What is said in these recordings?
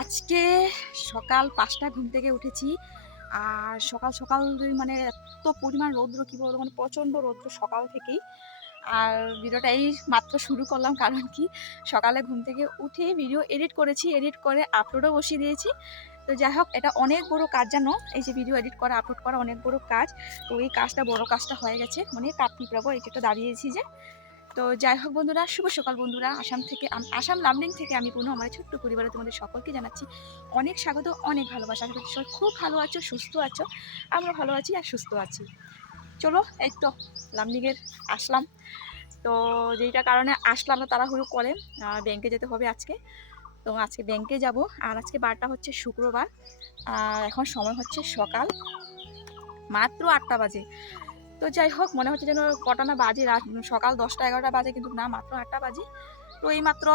আজকে সকাল পাঁচটা ঘুম থেকে উঠেছি। আর সকাল সকাল মানে এত পরিমাণ রৌদ্র, কী বলব মানে প্রচণ্ড রৌদ্র সকাল থেকেই। আর ভিডিওটা এই মাত্র শুরু করলাম, কারণ কি সকালে ঘুম থেকে উঠে ভিডিও এডিট করেছি, এডিট করে আপলোডও বসিয়ে দিয়েছি। তো যাই হোক, এটা অনেক বড় কাজ জানো, এই যে ভিডিও এডিট করা আপলোড করা অনেক বড় কাজ। তো এই কাজটা বড় কাজটা হয়ে গেছে মানে কাঠ পিঁপড়াবো এই যেটা দাঁড়িয়েছি যে। তো যাই হোক বন্ধুরা, শুভ সকাল বন্ধুরা। আসাম থেকে আসাম লামডিং থেকে আমি পুনঃ, আমার ছোট্ট পরিবারে তোমাদের সকলকে জানাচ্ছি অনেক স্বাগত, অনেক ভালোবাসা। আশা করি সবাই খুব ভালো আছো, সুস্থ আছো। আমরা ভালো আছি আর সুস্থ আছি। চলো, এই তো লামডিংয়ের আসলাম। তো যেইটা কারণে আসলাম না, তাড়াহুড়ো করে। ব্যাংকে যেতে হবে আজকে। তো আজকে ব্যাংকে যাব। আর আজকে বারটা হচ্ছে শুক্রবার। আর এখন সময় হচ্ছে সকাল মাত্র আটটা বাজে। তো যাই হোক, মনে হচ্ছে যেন কটা না বাজে, রাত সকাল দশটা এগারোটা বাজে, কিন্তু না, মাত্র আটটা বাজে। তো এই মাত্র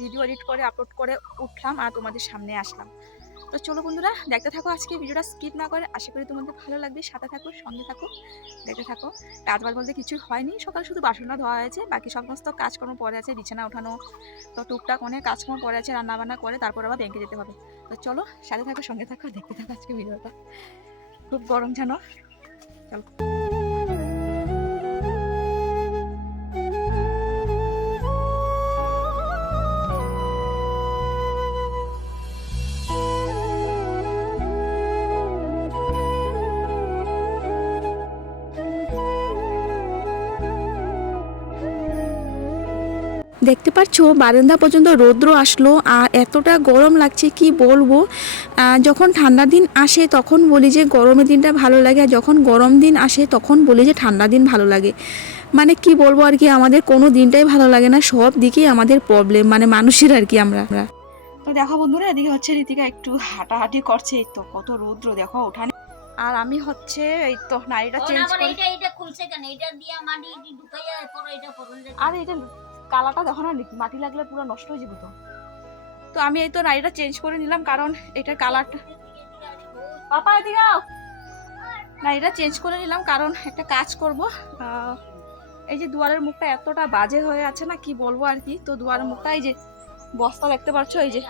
ভিডিও এডিট করে আপলোড করে উঠলাম আর তোমাদের সামনে আসলাম। তো চলো বন্ধুরা, দেখতে থাকো আজকে ভিডিওটা স্কিপ না করে, আশা করি তোমাদের ভালো লাগবে। সাথে থাকো, সঙ্গে থাকো, দেখতে থাকো। কাজবাজ বলতে কিছু হয়নি, সকাল শুধু বাসনটা ধোয়া হয়েছে, বাকি সমস্ত কাজকর্ম পরে আছে, বিছানা ওঠানো, তো টুকটাক অনেক কাজকর্ম পরে আছে, রান্নাবান্না করে, তারপর আবার ব্যাংকে যেতে হবে। তো চলো, সাথে থাকো, সঙ্গে থাকো, দেখতে থাকো আজকে ভিডিওটা খুব গরম জানো চলো দেখতে পাচ্ছ বারান্দা পর্যন্ত রৌদ্র আসলো আর এতটা গরম লাগছে কি বলব? যখন ঠান্ডা দিন আসে তখন বলি যে গরমের দিনটা ভালো লাগে আর যখন গরম দিন আসে তখন বলি যে ঠান্ডা দিন ভালো লাগে। মানে কি বলব আর কি আমাদের কোনো দিনটাই ভালো লাগে না সব দিকেই আমাদের প্রবলেম মানে মানুষের আর কি আমরা। আমরা তো দেখো বন্ধুরা এদিকে হচ্ছে রীতিকা একটু হাঁটাহাঁটি করছে এই তো কত রৌদ্র দেখো ওঠানে আর আমি হচ্ছে এই তো নাড়িটা ওর চেঞ্জ করে। এইটা এইটা খুলছে কেন? এটা দিয়া মাটি ঢুকাইয়া পরে এটা করুন আর এটা কালাটা দেখো না মাটি লাগলে পুরো নষ্ট হয়ে যাবে তো। তো আমি এই তো নাড়িটা চেঞ্জ করে নিলাম, কারণ এটার কালারটা পাপা, এদিকে নাড়িটা চেঞ্জ করে নিলাম, কারণ একটা কাজ করব। এই যে দুয়ারের মুখটা এতটা বাজে হয়ে আছে না, কি বলব আর কি? তো দুয়ারের মুখটা, এই যে বস্তা দেখতে পাচ্ছ, এই যে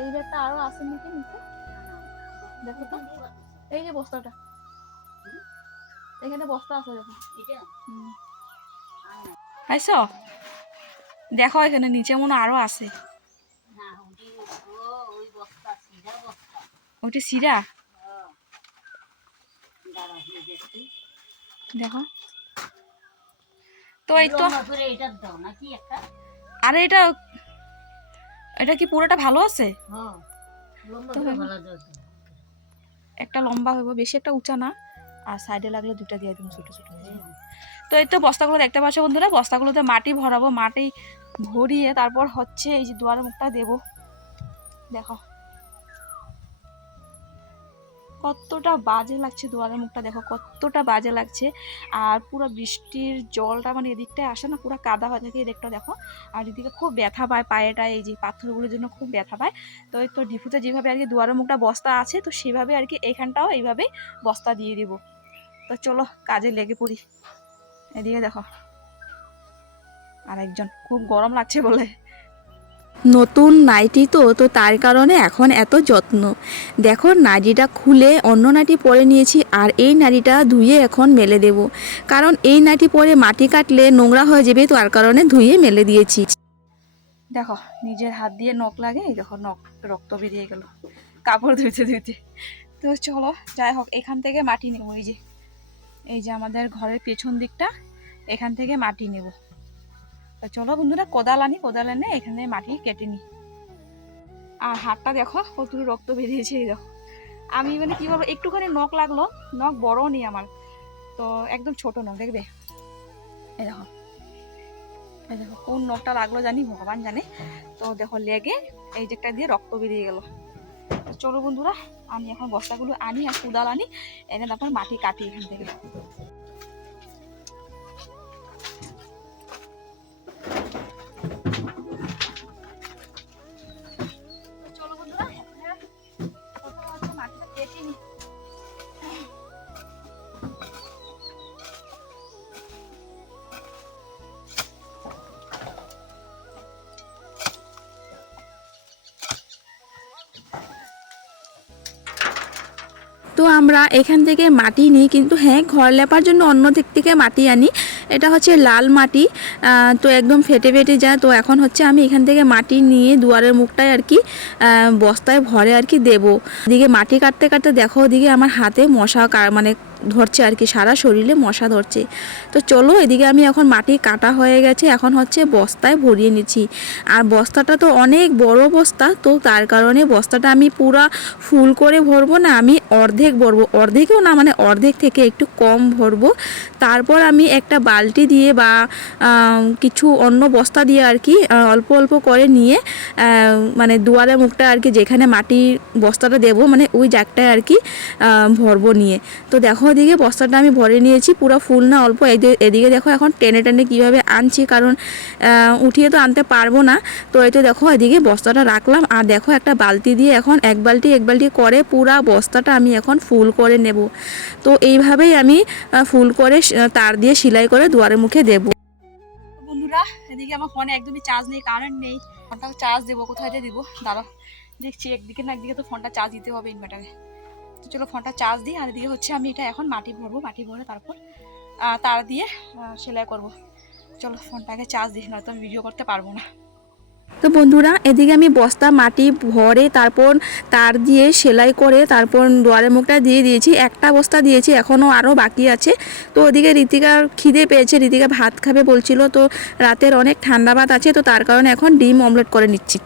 এই ব্যাগটা আরও আছে নাকি নিচে? দেখো তো। এই যে বস্তাটা। এখানে বস্তা আছে দেখো। হুম। পাইছ দেখো এখানে নিচে মনে হয় আরও আছে। ওইটা সিরা? দেখো। তো এই তো আরে এটা এটা কি পুরোটা ভালো আছে। একটা লম্বা হইব, বেশি একটা উঁচা না। আর সাইডে লাগলে দুটা দিয়ে দিন ছোট ছোট। তো এই তো বস্তাগুলো দেখতে পাচ্ছ বন্ধুরা, বস্তাগুলোতে মাটি ভরাবো, মাটি ভরিয়ে তারপর হচ্ছে এই যে দুয়ারের মুখটা দেবো। দেখো। কতটা বাজে লাগছে দুয়ারের মুখটা, দেখো কতটা বাজে লাগছে। আর পুরো বৃষ্টির জলটা মানে এদিকটায় আসে না, পুরো কাদা হয়ে থাকে এদিকটা, দেখো। আর এদিকে খুব ব্যথা পায় পায়েটা, এই যে পাথরগুলোর জন্য খুব ব্যথা পায়। তো এই তো ডিপুতে যেভাবে আর কি দুয়ারের মুখটা বস্তা আছে, তো সেভাবে আর কি এখানটাও এইভাবে বস্তা দিয়ে দিব। তো চলো কাজে লেগে পড়ি। এদিকে দেখো। আরেকজন খুব গরম লাগছে বলে। নতুন নাইটি তো তো তার কারণে এখন এত যত্ন। দেখো নাইটিটা খুলে অন্য নাটি পরে নিয়েছি আর এই নাড়িটা ধুয়ে এখন মেলে দেব। কারণ এই নাটি পরে মাটি কাটলে নোংরা হয়ে যাবে তো তার কারণে ধুয়ে মেলে দিয়েছি। দেখো নিজের হাত দিয়ে নখ লাগে এই দেখো নখ রক্ত বেরিয়ে গেল। কাপড় ধুইতে ধুইতে। তো চলো যাই হোক এখান থেকে মাটি নেব এই যে। এই যে আমাদের ঘরের পেছন দিকটা, এখান থেকে মাটি নেব। চলো বন্ধুরা, কোদাল আনি, কোদাল এনে এখানে মাটি কেটে নিই। আর হাতটা দেখো, কতটুকু রক্ত বেরিয়েছে, এই দেখো। আমি মানে কি বলব, একটুখানি নখ লাগল, নখ বড় নেই আমার। তো একদম ছোট নখ, দেখবে? এই দেখো। এই দেখো, কোন নখটা লাগল জানি, ভগবান জানে। তো দেখো, লেগে এই যেটা দিয়ে রক্ত বেরিয়ে গেল। চলো বন্ধুরা, আমি এখন বস্তাগুলো আনি আর কুদাল আনি, এনে তারপর মাটি কাটি এখান থেকে। আমরা এখান থেকে মাটি নিই, কিন্তু হ্যাঁ ঘর লেপার জন্য অন্য দিক থেকে মাটি আনি। এটা হচ্ছে লাল মাটি তো একদম ফেটে ফেটে যায়। তো এখন হচ্ছে আমি এখান থেকে মাটি নিয়ে দুয়ারের মুখটায় আর কি বস্তায় ভরে আর কি দেবো। দিকে মাটি কাটতে কাটতে দেখো, ওদিকে আমার হাতে মশা মানে ধরছে আর কি, সারা শরীরে মশা ধরছে। তো চলো, এদিকে আমি এখন মাটি কাটা হয়ে গেছে, এখন হচ্ছে বস্তায় ভরিয়ে নিচ্ছি। আর বস্তাটা তো অনেক বড় বস্তা, তো তার কারণে বস্তাটা আমি পুরা ফুল করে ভরবো না, আমি অর্ধেক ভরবো। অর্ধেকও না মানে অর্ধেক থেকে একটু কম ভরবো। তারপর আমি একটা বালতি দিয়ে বা কিছু অন্য বস্তা দিয়ে আর কি অল্প অল্প করে নিয়ে মানে দুয়ারে মুখটা আর কি যেখানে মাটির বস্তাটা দেবো মানে ওই জায়গাটায় আর কি ভরবো নিয়ে। তো দেখো এদিকে বস্তাটা আমি ভরে নিয়েছি, পুরো ফুল না, অল্প। এদি- এদিকে দেখো এখন টেনে টেনে কীভাবে আনছি, কারণ উঠিয়ে তো আনতে পারব না। তো এই তো দেখো এদিকে বস্তাটা রাখলাম। আর দেখো একটা বালতি দিয়ে এখন এক বালতি এক বালতি করে পুরা বস্তাটা আমি এখন ফুল করে নেব। তো এইভাবেই আমি ফুল করে তার দিয়ে সেলাই করে দুয়ারের মুখে দেবো। বন্ধুরা, এদিকে আমার ফোনে একদমই চার্জ নেই কারেন্ট নেই। ফোনটা চার্জ দেবো, কোথায় দিয়ে দিব? দেখছি একদিকে না একদিকে তো ফোনটা চার্জ দিতে হবে ইনভার্টারে তো চলো ফোনটা চার্জ দিই, আর এদিকে হচ্ছে আমি এটা এখন মাটি ভরবো, মাটি ভরে তারপর তার দিয়ে সেলাই করব। চলো ফোনটাকে চার্জ দিই, নয়তো আমি ভিডিও করতে পারব না। তো বন্ধুরা, এদিকে আমি বস্তা, মাটি ভরে তারপর তার দিয়ে সেলাই করে তারপর দুয়ারের মুখটা দিয়ে দিয়েছি, একটা বস্তা দিয়েছি এখনও আরও বাকি আছে। তো ওদিকে ঋতিকার খিদে পেয়েছে, ঋতিকা ভাত খাবে বলছিল, তো রাতের অনেক ঠান্ডা ভাত আছে, তো তার কারণে এখন ডিম অমলেট করে নিচ্ছি।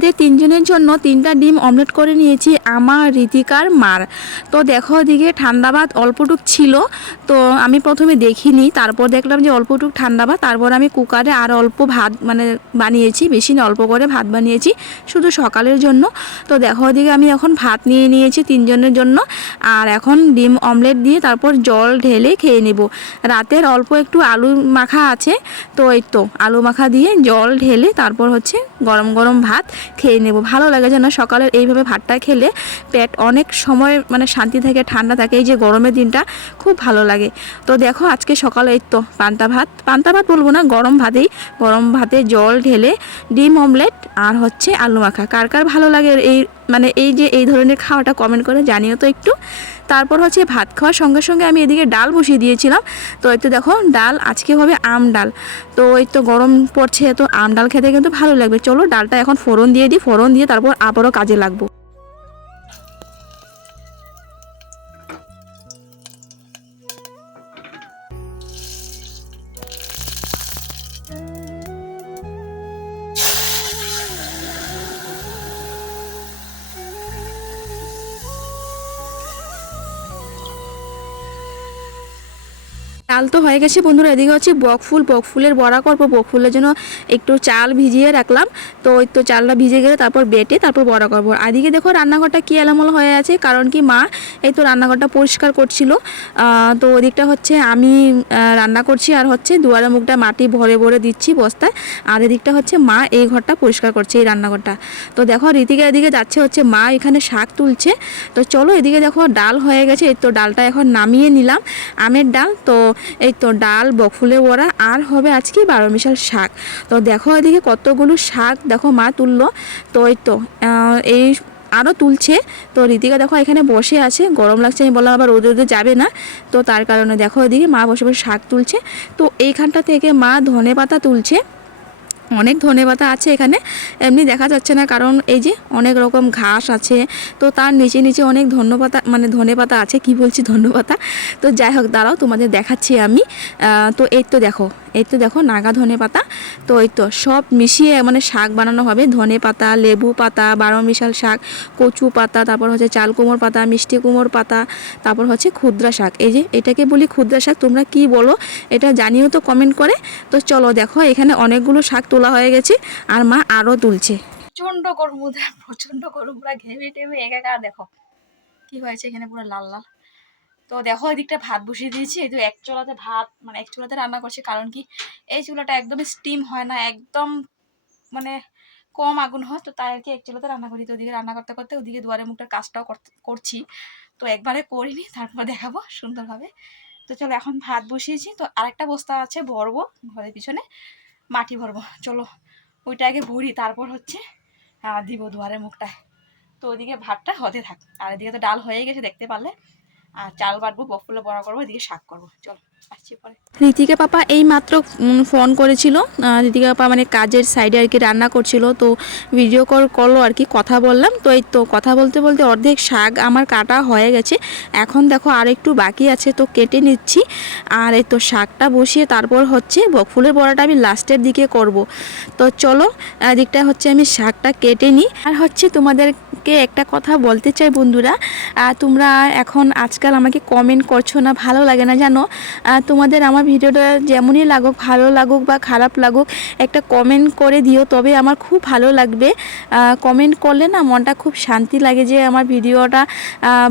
আমাদের তিনজনের জন্য তিনটা ডিম অমলেট করে নিয়েছি আমার রীতিকার মার। তো দেখো ওদিকে ঠান্ডা ভাত অল্পটুক ছিল, তো আমি প্রথমে দেখিনি, তারপর দেখলাম যে অল্পটুক ঠান্ডা ভাত তারপর আমি কুকারে আর অল্প ভাত মানে বানিয়েছি, বেশি না, অল্প করে ভাত বানিয়েছি, শুধু সকালের জন্য। তো দেখো ওদিকে আমি এখন ভাত নিয়ে নিয়েছি তিনজনের জন্য, আর এখন ডিম অমলেট দিয়ে তারপর জল ঢেলে খেয়ে নেব। রাতের অল্প একটু আলু মাখা আছে, তো এই তো, আলু মাখা দিয়ে জল ঢেলে তারপর হচ্ছে গরম গরম ভাত খেয়ে নেব। ভালো লাগে যেন সকালের এইভাবে ভাতটা খেলে পেট অনেক সময় মানে শান্তি থাকে, ঠান্ডা থাকে। এই যে গরমের দিনটা খুব ভালো লাগে। তো দেখো আজকে সকালে এই তো পান্তা ভাত। পান্তা ভাত বলব না, গরম ভাতেই। গরম ভাতে জল ঢেলে ডিম অমলেট আর হচ্ছে আলু মাখা। কার কার ভালো লাগে এই মানে এই যে এই ধরনের খাওয়াটা কমেন্ট করে জানিও তো একটু। তারপর হচ্ছে ভাত খাওয়ার সঙ্গে সঙ্গে আমি এদিকে ডাল বসিয়ে দিয়েছিলাম। তো এই তো দেখো ডাল, আজকে হবে আম ডাল। তো এই তো গরম পড়ছে, তো আম ডাল খেতে কিন্তু ভালো লাগবে। চলো ডালটা এখন ফোড়ন দিয়ে দিই, ফোড়ন দিয়ে তারপর আবারও কাজে লাগবো। চাল তো হয়ে গেছে বন্ধুরা, এদিকে হচ্ছে বকফুল বকফুলের বড়া করব। বকফুলের জন্য একটু চাল ভিজিয়ে রাখলাম। তো ওই তো চালটা ভিজে গেলে তারপর বেটে তারপর বড়া করব। আর এদিকে দেখো রান্নাঘরটা কী এলোমেল হয়ে আছে, কারণ কি মা এই তো রান্নাঘরটা পরিষ্কার করছিল। তো ওদিকটা হচ্ছে আমি রান্না করছি আর হচ্ছে দুয়ারে মুখটা মাটি ভরে ভরে দিচ্ছি বস্তায়। আর এদিকটা হচ্ছে মা এই ঘরটা পরিষ্কার করছে এই রান্নাঘরটা। তো দেখো রীতিকা এদিকে যাচ্ছে হচ্ছে মা এখানে শাক তুলছে। তো চলো এদিকে দেখো ডাল হয়ে গেছে, এই তো ডালটা এখন নামিয়ে নিলাম। আমের ডাল, তো এই তো ডাল বকফুলে বড়া, আর হবে আজকে বারো মিশাল শাক। তো দেখো এদিকে কতগুলো শাক দেখো মা তুললো। তো ওই তো এই আরও তুলছে। তো রীতিকা দেখো এখানে বসে আছে, গরম লাগছে আমি বললাম আবার রোদে রোদে যাবে না। তো তার কারণে দেখো এদিকে মা বসে বসে শাক তুলছে। তো এইখানটা থেকে মা ধনে পাতা তুলছে। অনেক ধনে পাতা আছে এখানে। এমনি দেখা যাচ্ছে না, কারণ এই যে অনেক রকম ঘাস আছে, তো তার নিচে নিচে অনেক ধন্যপাতা মানে ধনে পাতা আছে, কি বলছি ধন্যপাতা তো যাই হোক, দাঁড়াও তোমাদের দেখাচ্ছি আমি। তো এই তো দেখো এই তো দেখো নাগা ধনে পাতা। তো এই তো সব মিশিয়ে মানে শাক বানানো হবে। ধনে পাতা, লেবু পাতা, বারো মিশাল শাক, কচু পাতা, তারপর হচ্ছে চাল কুমোর পাতা, মিষ্টি কুমোর পাতা, তারপর হচ্ছে ক্ষুদ্রা শাক। এই যে এটাকে বলি ক্ষুদ্রা শাক, তোমরা কি বলো? এটা জানিও তো কমেন্ট করে। তো চলো দেখো, এখানে অনেকগুলো শাক তোলা হয়ে গেছে আর মা আরও তুলছে। প্রচণ্ড গরম ওদের প্রচণ্ড গরম, পুরো ঘেমে টেমে একাকার, দেখো। কি হয়েছে এখানে পুরো লাল লাল। তো দেখো, এদিকটা ভাত বসিয়ে দিয়েছি। এই তো এক চুলাতে ভাত মানে এক চুলাতে রান্না করছি, কারণ কি এই চুলাটা একদমই স্টিম হয় না, একদম মানে কম আগুন হয়, তো তাই আর কি এক চুলোতে রান্না করি। তো ওদিকে রান্না করতে করতে ওদিকে দুয়ারে মুখটার কাজটাও করছি। তো একবারে করিনি, তারপর দেখাবো সুন্দরভাবে। তো চলো, এখন ভাত বসিয়েছি। তো আরেকটা বস্তা আছে, ভরবো ঘরের পিছনে, মাটি ভরবো। চলো, ওইটা আগে ভরি, তারপর হচ্ছে দিব দুয়ারের মুখটায়। তো ওইদিকে ভাতটা হতে থাক। আর এদিকে তো ডাল হয়ে গেছে, দেখতে পারলে। আর চাল বাটবো বকফুলে বড়া করব এদিকে শাক করব। চলো। ঋতিকা পাপা এই মাত্র ফোন করেছিল। ঋতিকা পাপা মানে কাজের সাইডে আর কি রান্না করছিল, তো ভিডিও কল করল আর কি কথা বললাম। তো এই তো কথা বলতে বলতে অর্ধেক শাক আমার কাটা হয়ে গেছে। এখন দেখো আর একটু বাকি আছে, তো কেটে নিচ্ছি। আর এই তো শাকটা বসিয়ে তারপর হচ্ছে ফুলের বড়াটা আমি লাস্টের দিকে করব। তো চলো, এদিকটা হচ্ছে আমি শাকটা কেটে নিই। আর হচ্ছে তোমাদেরকে একটা কথা বলতে চাই বন্ধুরা। তোমরা এখন আজকাল আমাকে কমেন্ট করছ না, ভালো লাগে না, জানো? তোমাদের আমার ভিডিওটা যেমনই লাগুক, ভালো লাগুক বা খারাপ লাগুক, একটা কমেন্ট করে দিও, তবে আমার খুব ভালো লাগবে। কমেন্ট করলে না মনটা খুব শান্তি লাগে যে আমার ভিডিওটা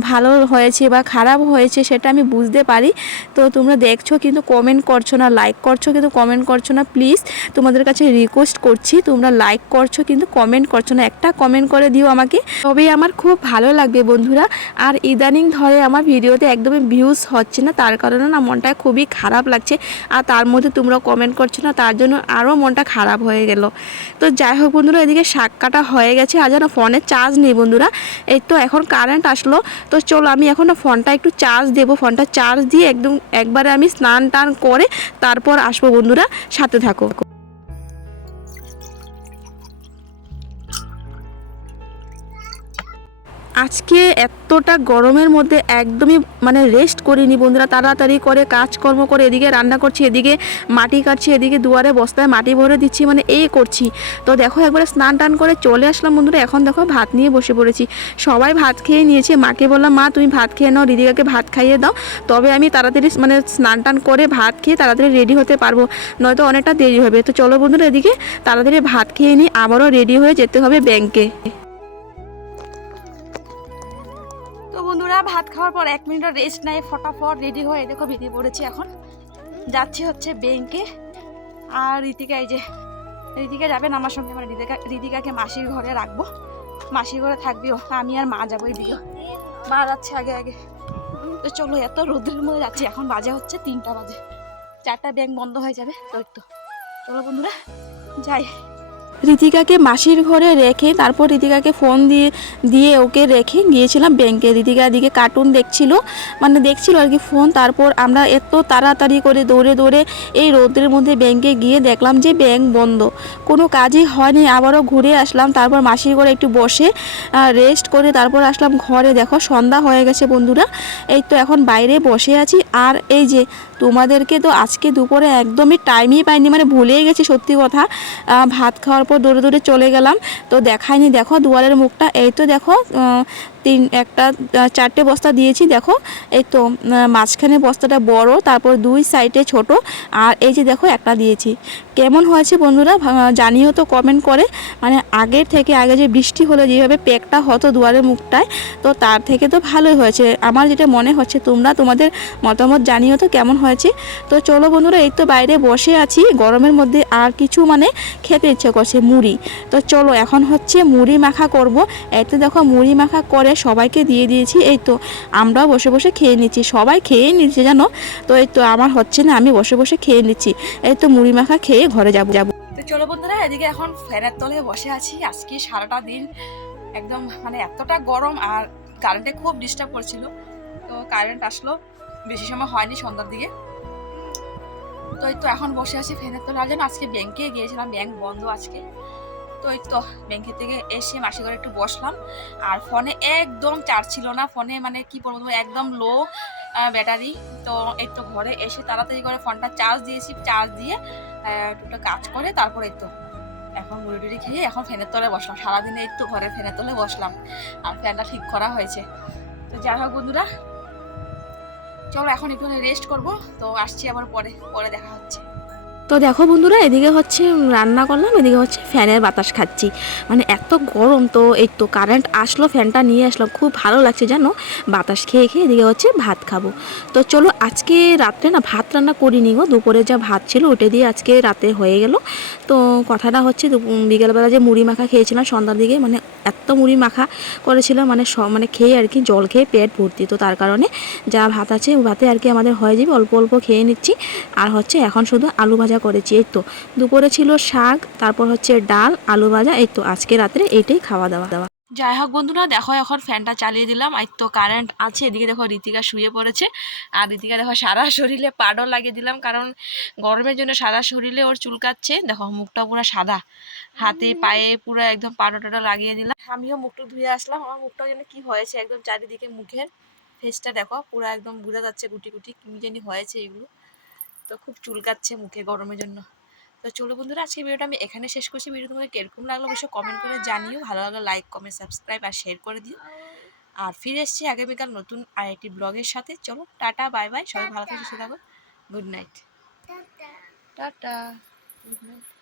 ভালো হয়েছে বা খারাপ হয়েছে সেটা আমি বুঝতে পারি। তো তোমরা দেখছ কিন্তু কমেন্ট করছ না লাইক করছ কিন্তু কমেন্ট করছ না প্লিজ তোমাদের কাছে রিকোয়েস্ট করছি, তোমরা লাইক করছ কিন্তু কমেন্ট করছ না, একটা কমেন্ট করে দিও আমাকে। তবেই আমার খুব ভালো লাগবে বন্ধুরা, আর ইদানিং ধরে আমার ভিডিওতে একদমই ভিউজ হচ্ছে না, তার কারণে না মনটা খুবই খারাপ লাগছে। আর তার মধ্যে তোমরা কমেন্ট করছ না, তার জন্য আরও মনটা খারাপ হয়ে গেল। তো যাই হোক বন্ধুরা, এদিকে শাক কাটা হয়ে গেছে, আর যেন ফোনের চার্জ নেই বন্ধুরা। এই তো এখন কারেন্ট আসলো, তো চলো আমি এখন ফোনটা একটু চার্জ দেবো। ফোনটা চার্জ দিয়ে একদম একবারে আমি স্নান টান করে তারপর আসব বন্ধুরা, সাথে থাকো। আজকে এতটা গরমের মধ্যে একদমই মানে রেস্ট করিনি বন্ধুরা, তাড়াতাড়ি করে কাজকর্ম করে এদিকে রান্না করছি, এদিকে মাটি কাটছি, এদিকে দুয়ারে বস্তায় মাটি ভরে দিচ্ছি মানে এই করছি। তো দেখো একবারে স্নান টান করে চলে আসলাম বন্ধুরা, এখন দেখো ভাত নিয়ে বসে পড়েছি। সবাই ভাত খেয়ে নিয়েছে, মাকে বললাম, মা, তুমি ভাত খেয়ে নাও, দিদিকাকে ভাত খাইয়ে দাও, তবে আমি তাড়াতাড়ি মানে স্নান টান করে ভাত খেয়ে তাড়াতাড়ি রেডি হতে পারব, নয়তো অনেকটা দেরি হবে। তো চলো বন্ধুরা, এদিকে তাড়াতাড়ি ভাত খেয়ে নিই, আবারও রেডি হয়ে যেতে হবে ব্যাংকে ভাত খাওয়ার পর এক মিনিট রেস্ট নেয় ফটাফট রেডি হয়ে দেখো বেরিয়ে পড়েছি এখন। যাচ্ছি হচ্ছে ব্যাংকে আর ঋতিকা এই যে, ঋতিকা যাবেন আমার সঙ্গে মানে ঋতিকা, ঋতিকাকে মাসির ঘরে রাখব। মাসির ঘরে থাকবেও আমি আর মা যাব এদিকে মা যাচ্ছে আগে আগে। তো চলো, এত রোদ্রের মধ্যে যাচ্ছি, এখন বাজে হচ্ছে তিনটা বাজে। চারটা ব্যাংক বন্ধ হয়ে যাবে, তো চলো বন্ধুরা, যাই। ঋতিকাকে মাসির ঘরে রেখে তারপর ঋতিকাকে ফোন দিয়ে দিয়ে ওকে রেখে গিয়েছিলাম ব্যাংকে ঋতিকা দিকে কার্টুন দেখছিল মানে দেখছিল আর কি ফোন তারপর আমরা এত তাড়াতাড়ি করে দৌড়ে দৌড়ে এই রোদের মধ্যে ব্যাংকে গিয়ে দেখলাম যে ব্যাংক বন্ধ। কোনো কাজই হয়নি, আবারও ঘুরে আসলাম। তারপর মাসির ঘরে একটু বসে রেস্ট করে তারপর আসলাম ঘরে। দেখো সন্ধ্যা হয়ে গেছে বন্ধুরা। এই তো এখন বাইরে বসে আছি। আর এই যে তোমাদেরকে তো আজকে দুপুরে একদমই টাইমই পাইনি মানে ভুলেই গেছি সত্যি কথা। ভাত খাওয়ার পর দৌড়ে দৌড়ে চলে গেলাম। তো দেখায়নি দেখো দুয়ারের মুখটা, এই তো দেখো তিন, একটা চারটে বস্তা দিয়েছি, দেখো। এই তো মাঝখানে বস্তাটা বড়, তারপর দুই সাইডে ছোট, আর এই যে দেখো, একটা দিয়েছি। কেমন হয়েছে বন্ধুরা জানিও তো কমেন্ট করে। মানে আগের থেকে, আগে যে বৃষ্টি হলে, যেভাবে প্যাকটা হতো দুয়ারের মুখটায়, তো তার থেকে তো ভালোই হয়েছে। আমার যেটা মনে হচ্ছে, তোমরা তোমাদের মতামত জানিও তো কেমন হয়েছে। তো চলো বন্ধুরা, এই তো বাইরে বসে আছি, গরমের মধ্যে আর কিছু মানে খেতে ইচ্ছে করছে, মুড়ি। তো চলো, এখন হচ্ছে মুড়ি মাখা করব। এতে দেখো, মুড়ি মাখা করে সবাইকে দিয়ে দিয়েছি। এই তো আমরাও বসে বসে খেয়ে নিচ্ছি। সবাই খেয়ে নিচ্ছে জানো? তো এই তো আমার হচ্ছে না, আমি বসে বসে খেয়ে নিচ্ছি। এই তো মুড়ি মাখা খেয়ে ঘরে যাব। যাব। তো চলো বন্ধুরা, এদিকে এখন ফ্যানের তলে বসে আছি। আজকে সারাটা দিন একদম মানে এতটা গরম আর কারেন্টে খুব ডিস্টার্ব করছিল। তো কারেন্ট আসলো, বেশি সময় হয়নি সন্ধ্যার দিকে। তো এই তো এখন বসে আছি ফ্যানের তলে। আর আজকে ব্যাংকে গিয়েছিলাম ব্যাংক বন্ধ আজকে। তো এই তো ব্যাংকের থেকে এসে মাসি ঘরে একটু বসলাম। আর ফোনে একদম চার্জ ছিল না ফোনে মানে কি বলব একদম লো ব্যাটারি তো তো ঘরে এসে তাড়াতাড়ি করে ফোনটা চার্জ দিয়েছি চার্জ দিয়ে একটু কাজ করে তারপরে তো এখন মুড়ি টুড়ি খেয়ে এখন ফ্যানের তলে বসলাম। সারাদিনে তো ঘরে ফ্যানের তলে বসলাম আর ফ্যানটা ঠিক করা হয়েছে। তো যাই হোক বন্ধুরা, চলো এখন একটু রেস্ট করব। তো আসছি আবার পরে পরে দেখা হচ্ছে। তো দেখো বন্ধুরা, এদিকে হচ্ছে রান্না করলাম, এদিকে হচ্ছে ফ্যানের বাতাস খাচ্ছি। মানে এত গরম তো, এই তো কারেন্ট আসলো, ফ্যানটা নিয়ে আসলাম, খুব ভালো লাগছে জানো? বাতাস খেয়ে খেয়ে এদিকে হচ্ছে ভাত খাব। তো চলো, আজকে রাত্রে না ভাত রান্না করিনি গো, দুপুরে যা ভাত ছিল ওটা দিয়ে আজকে রাতে হয়ে গেল। তো কথাটা হচ্ছে বিকেলবেলা যে মুড়ি মাখা খেয়েছিলাম, সন্ধ্যার দিকে মানে এত মুড়ি মাখা করেছিলাম মানে সব মানে খেয়ে আর কি জল খেয়ে পেট ভর্তি। তো তার কারণে যা ভাত আছে ভাতে আর কি আমাদের হয়ে যাবে, অল্প অল্প খেয়ে নিচ্ছি। আর হচ্ছে এখন শুধু আলু ভাজা করেছি, এই তো। দুপুরে ছিল শাক, তারপর হচ্ছে ডাল, আলু ভাজা, এই তো। আজকে রাত্রে এইটাই খাওয়া দাওয়া। দাওয়া যাই হোক বন্ধুরা, দেখো এখন ফ্যানটা চালিয়ে দিলাম। আর তো কারেন্ট আছে, এদিকে দেখো রীতিকা শুয়ে পড়েছে। আর রীতিকা দেখো সারা শরীরে পাডও লাগিয়ে দিলাম, কারণ গরমের জন্য সারা শরীরে ওর চুলকাচ্ছে। দেখো মুখটা পুরো সাদা, হাতে, পায়ে পুরো একদম পাডো টাডো লাগিয়ে দিলাম। আমিও মুখটা ধুয়ে আসলাম। আমার মুখটা যেন কি হয়েছে, একদম চারিদিকে মুখের ফেসটা দেখো, পুরো একদম বোঝা যাচ্ছে গুটি গুটি, কি জানি হয়েছে এগুলো। তো খুব চুলকাচ্ছে মুখে গরমের জন্য। তো চলো বন্ধুরা আজকে ভিডিওটা আমি এখানে শেষ করছি। ভিডিও তোমাদের কীরকম লাগল অবশ্যই কমেন্ট করে জানিও। ভালো লাগল লাইক কমেন্ট সাবস্ক্রাইব আর শেয়ার করে দিও। আর ফিরে এসছি আগামীকাল নতুন আরেকটি ব্লগের সাথে। চলো টাটা বাই বাই সবাই ভালো থাকো সুস্থ থাকো। Good night tata. Good night